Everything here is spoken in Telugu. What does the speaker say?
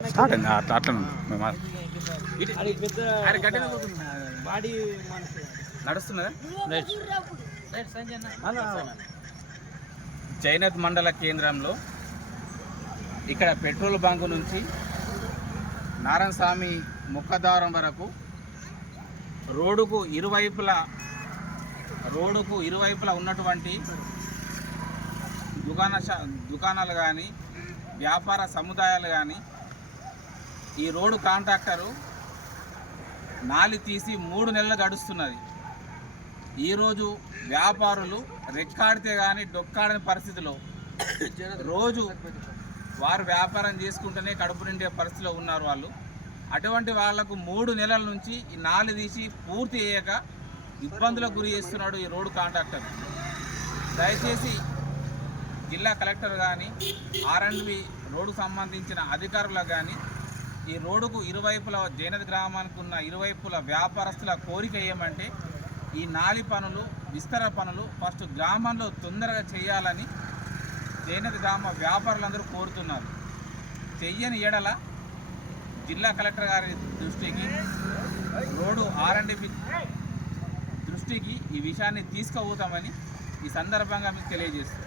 స్టార్ట్ అట్లా అట్లా మేము జైనత్ మండల కేంద్రంలో ఇక్కడ పెట్రోల్ బంకు నుంచి నారాయణ స్వామి ముఖద్వారం వరకు రోడ్డుకు ఇరువైపులా రోడ్డుకు ఇరువైపులా ఉన్నటువంటి దుకాణ దుకాణాలు కానీ వ్యాపార సముదాయాలు కానీ ఈ రోడ్డు కాంట్రాక్టరు నాలి తీసి మూడు నెలలు గడుస్తున్నది. ఈరోజు వ్యాపారులు రెక్కాడితే కానీ డొక్కాడని పరిస్థితిలో రోజు వారు వ్యాపారం చేసుకుంటేనే కడుపు నిండే పరిస్థితిలో ఉన్నారు వాళ్ళు. అటువంటి వాళ్ళకు మూడు నెలల నుంచి ఈ నాలు తీసి పూర్తి చేయక ఇబ్బందులకు గురి చేస్తున్నాడు ఈ రోడ్డు కాంట్రాక్టర్. దయచేసి జిల్లా కలెక్టర్ కానీ ఆర్ఎండ్బి రోడ్డు సంబంధించిన అధికారులకు కానీ ఈ రోడ్డుకు ఇరువైపుల జైనది గ్రామానికి ఉన్న ఇరువైపుల వ్యాపారస్తుల కోరిక ఏమంటే ఈ నాలి పనులు విస్తర పనులు ఫస్ట్ గ్రామంలో తొందరగా చేయాలని జైనది గ్రామ వ్యాపారులందరూ కోరుతున్నారు. చెయ్యని ఎడల జిల్లా కలెక్టర్ గారి దృష్టికి రోడ్డు ఆర్ఎండ్బి దృష్టికి ఈ విషయాన్ని తీసుకుపోతామని ఈ సందర్భంగా మీకు తెలియజేస్తుంది